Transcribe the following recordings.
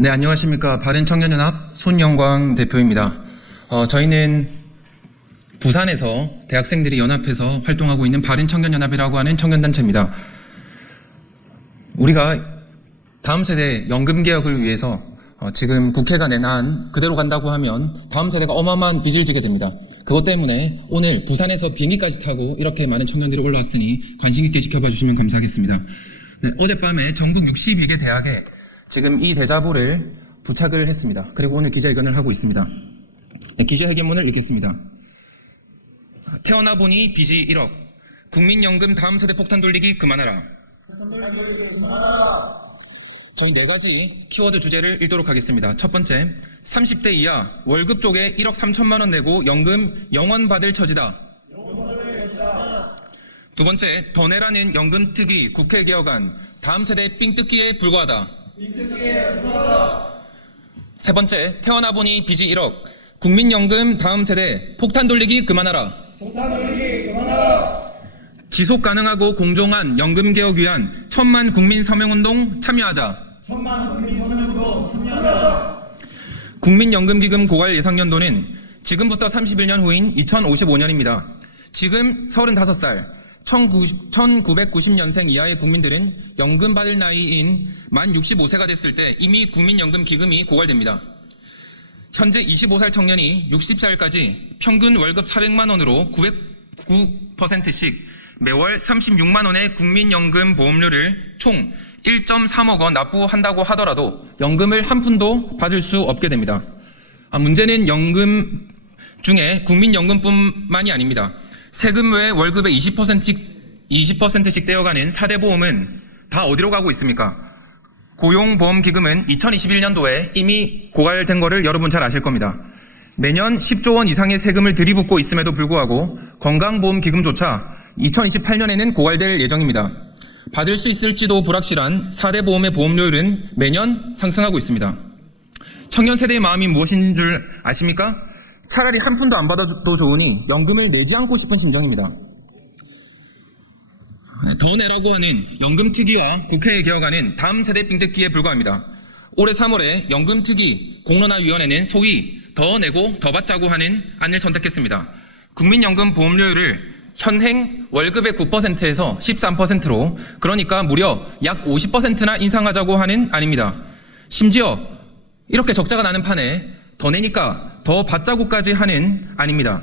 네, 안녕하십니까. 바른청년연합 손영광 대표입니다. 저희는 부산에서 대학생들이 연합해서 활동하고 있는 바른청년연합이라고 하는 청년단체입니다. 우리가 다음 세대 연금개혁을 위해서 지금 국회가 낸 안 그대로 간다고 하면 다음 세대가 어마어마한 빚을 지게 됩니다. 그것 때문에 오늘 부산에서 비행기까지 타고 이렇게 많은 청년들이 올라왔으니 관심 있게 지켜봐 주시면 감사하겠습니다. 네, 어젯밤에 전국 62개 대학에 지금 이 대자보를 부착을 했습니다. 그리고 오늘 기자회견을 하고 있습니다. 기자회견문을 읽겠습니다. 태어나 보니 빚이 1억. 국민연금 다음 세대 폭탄 돌리기 그만하라. 저희 4가지 키워드 주제를 읽도록 하겠습니다. 첫 번째, 30대 이하 월급 쪽에 1억 3천만 원 내고 연금 영원 받을 처지다. 두 번째, 더 내라는 연금 특위 국회 개혁안 다음 세대 삥뜯기에 불과하다. 세 번째, 태어나 보니 빚이 1억. 국민연금 다음 세대 폭탄 돌리기 그만하라. 지속 가능하고 공정한 연금 개혁 위한 1000만 국민 서명운동 참여하자. 국민연금기금 고갈 예상연도는 지금부터 31년 후인 2055년입니다. 지금 35살, 1990년생 이하의 국민들은 연금 받을 나이인 만 65세가 됐을 때 이미 국민연금기금이 고갈됩니다. 현재 25살 청년이 60살까지 평균 월급 400만 원으로 909%씩 매월 36만 원의 국민연금 보험료를 총 1.3억 원 납부한다고 하더라도 연금을 한 푼도 받을 수 없게 됩니다. 문제는 연금 중에 국민연금뿐만이 아닙니다. 세금 외에 월급의 20%씩 떼어가는 4대 보험은 다 어디로 가고 있습니까? 고용보험기금은 2021년도에 이미 고갈된 거를 여러분 잘 아실 겁니다. 매년 10조 원 이상의 세금을 들이붓고 있음에도 불구하고 건강보험기금조차 2028년에는 고갈될 예정입니다. 받을 수 있을지도 불확실한 4대 보험의 보험료율은 매년 상승하고 있습니다. 청년 세대의 마음이 무엇인 줄 아십니까? 차라리 한 푼도 안 받아도 좋으니 연금을 내지 않고 싶은 심정입니다. 더 내라고 하는 연금특위와 국회 개혁안은 다음 세대 삥뜯기에 불과합니다. 올해 3월에 연금특위 공론화위원회는 소위 더 내고 더 받자고 하는 안을 선택했습니다. 국민연금 보험료율을 현행 월급의 9%에서 13%로 그러니까 무려 약 50%나 인상하자고 하는 안입니다. 심지어 이렇게 적자가 나는 판에 더 내니까 더 받자고까지 하는 안입니다.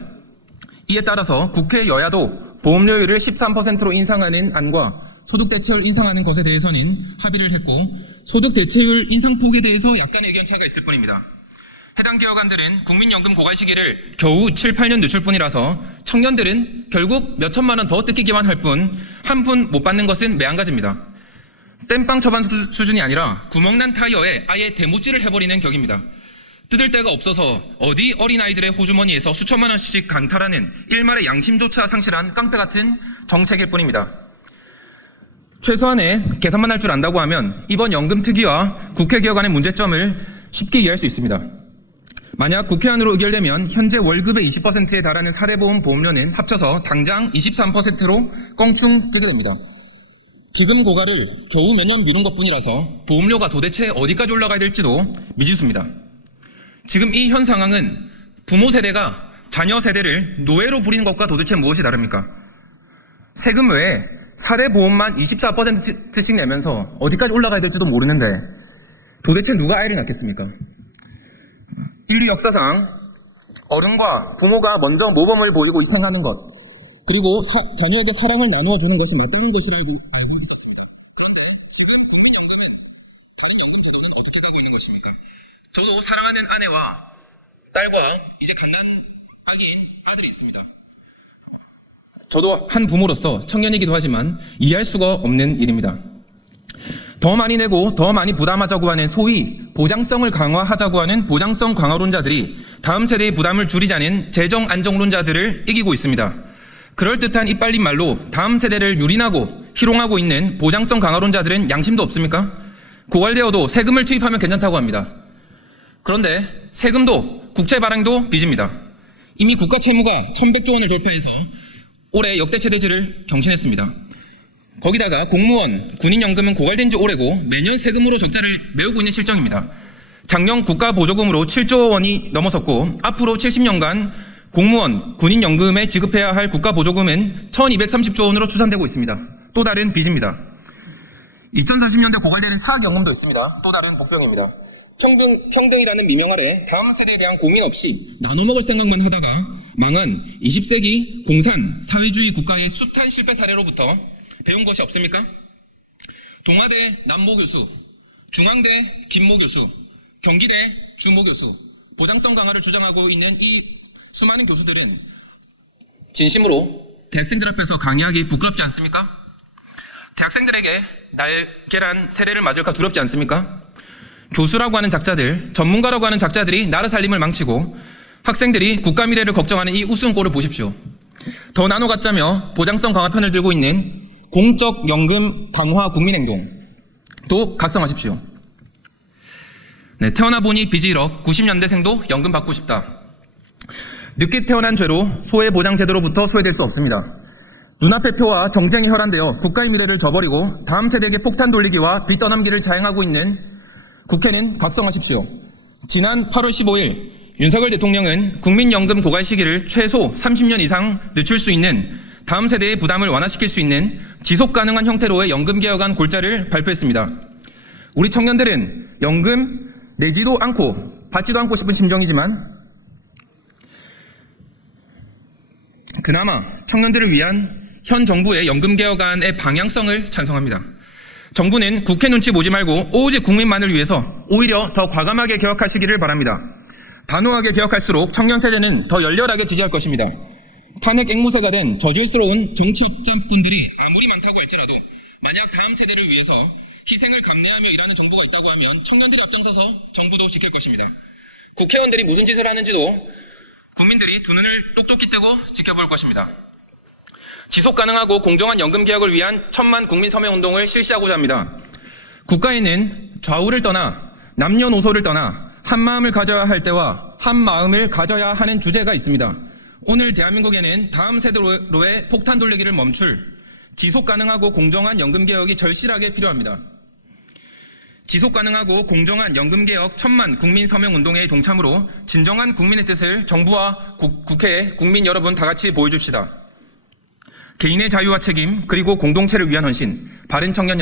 이에 따라서 국회 여야도 보험료율을 13%로 인상하는 안과 소득대체율 인상하는 것에 대해서는 합의를 했고 소득대체율 인상폭에 대해서 약간의 의견 차이가 있을 뿐입니다. 해당 개혁안들은 국민연금 고갈 시기를 겨우 7, 8년 늦출 뿐이라서 청년들은 결국 몇 천만 원 더 뜯기기만 할 뿐 한 푼 못 받는 것은 매한가지입니다. 땜빵 처방 수준이 아니라 구멍난 타이어에 아예 대못질을 해버리는 격입니다. 뜯을 데가 없어서 어디 어린아이들의 호주머니에서 수천만 원씩 강탈하는 일말의 양심조차 상실한 깡패 같은 정책일 뿐입니다. 최소한의 계산만 할 줄 안다고 하면 이번 연금특위와 국회 개혁안의 문제점을 쉽게 이해할 수 있습니다. 만약 국회안으로 의결되면 현재 월급의 20%에 달하는 사대보험 보험료는 합쳐서 당장 23%로 껑충 뜨게 됩니다. 기금 고갈을 겨우 몇 년 미룬 것뿐이라서 보험료가 도대체 어디까지 올라가야 될지도 미지수입니다. 지금 이 현 상황은 부모 세대가 자녀 세대를 노예로 부리는 것과 도대체 무엇이 다릅니까? 세금 외에 사대 보험만 24%씩 내면서 어디까지 올라가야 될지도 모르는데 도대체 누가 아이를 낳겠습니까? 인류 역사상 어른과 부모가 먼저 모범을 보이고 희생하는 것 그리고 자녀에게 사랑을 나누어 주는 것이 마땅한 것이라고 알고 있었습니다. 그런데 지금 국민연금은 다른 연금 제도는 어떻게 되고 있는 것입니까? 저도 사랑하는 아내와 딸과 이제 갓난아기인 아들이 있습니다. 저도 한 부모로서 청년이기도 하지만 이해할 수가 없는 일입니다. 더 많이 내고 더 많이 부담하자고 하는 소위 보장성을 강화하자고 하는 보장성 강화론자들이 다음 세대의 부담을 줄이자는 재정 안정론자들을 이기고 있습니다. 그럴듯한 이빨린 말로 다음 세대를 유린하고 희롱하고 있는 보장성 강화론자들은 양심도 없습니까? 고갈되어도 세금을 투입하면 괜찮다고 합니다. 그런데 세금도 국채 발행도 빚입니다. 이미 국가 채무가 1100조 원을 돌파해서 올해 역대 최대치를 경신했습니다. 거기다가 공무원, 군인연금은 고갈된 지 오래고 매년 세금으로 적자를 메우고 있는 실정입니다. 작년 국가보조금으로 7조 원이 넘어섰고 앞으로 70년간 공무원, 군인연금에 지급해야 할 국가보조금은 1230조 원으로 추산되고 있습니다. 또 다른 빚입니다. 2040년대 고갈되는 사학연금도 있습니다. 또 다른 복병입니다. 평등이라는 미명 아래 다음 세대에 대한 고민 없이 나눠먹을 생각만 하다가 망한 20세기 공산 사회주의 국가의 숱한 실패 사례로부터 배운 것이 없습니까? 동아대 남모 교수, 중앙대 김모 교수, 경기대 주모 교수, 보장성 강화를 주장하고 있는 이 수많은 교수들은 진심으로 대학생들 앞에서 강의하기 부끄럽지 않습니까? 대학생들에게 날계란 세례를 맞을까 두렵지 않습니까? 교수라고 하는 작자들, 전문가라고 하는 작자들이 나라 살림을 망치고 학생들이 국가 미래를 걱정하는 이 우스운 꼴을 보십시오. 더 나눠 갖자며 보장성 강화 편을 들고 있는 공적 연금 강화 국민행동도 각성하십시오. 네, 태어나 보니 빚이 1억, 90년대생도 연금 받고 싶다. 늦게 태어난 죄로 소외보장제도로부터 소외될 수 없습니다. 눈앞의 표와 정쟁이 혈안되어 국가의 미래를 저버리고 다음 세대에게 폭탄 돌리기와 빚 떠넘기를 자행하고 있는 국회는 각성하십시오. 지난 8월 15일 윤석열 대통령은 국민연금 고갈 시기를 최소 30년 이상 늦출 수 있는 다음 세대의 부담을 완화시킬 수 있는 지속 가능한 형태로의 연금 개혁안 골자를 발표했습니다. 우리 청년들은 연금 내지도 않고 받지도 않고 싶은 심정이지만 그나마 청년들을 위한 현 정부의 연금 개혁안의 방향성을 찬성합니다. 정부는 국회 눈치 보지 말고 오직 국민만을 위해서 오히려 더 과감하게 개혁하시기를 바랍니다. 단호하게 개혁할수록 청년 세대는 더 열렬하게 지지할 것입니다. 탄핵 앵무새가 된 저질스러운 정치업자꾼들이 아무리 많다고 할지라도 만약 다음 세대를 위해서 희생을 감내하며 일하는 정부가 있다고 하면 청년들이 앞장서서 정부도 지킬 것입니다. 국회의원들이 무슨 짓을 하는지도 국민들이 두 눈을 똑똑히 뜨고 지켜볼 것입니다. 지속 가능하고 공정한 연금 개혁을 위한 1000만 국민 서명 운동을 실시하고자 합니다. 국가에는 좌우를 떠나 남녀노소를 떠나 한 마음을 가져야 할 때와 한 마음을 가져야 하는 주제가 있습니다. 오늘 대한민국에는 다음 세대로의 폭탄 돌리기를 멈출 지속 가능하고 공정한 연금 개혁이 절실하게 필요합니다. 지속 가능하고 공정한 연금 개혁 1000만 국민 서명 운동의 동참으로 진정한 국민의 뜻을 정부와 국회에 국민 여러분 다 같이 보여줍시다. 개인의 자유와 책임 그리고 공동체를 위한 헌신 바른청년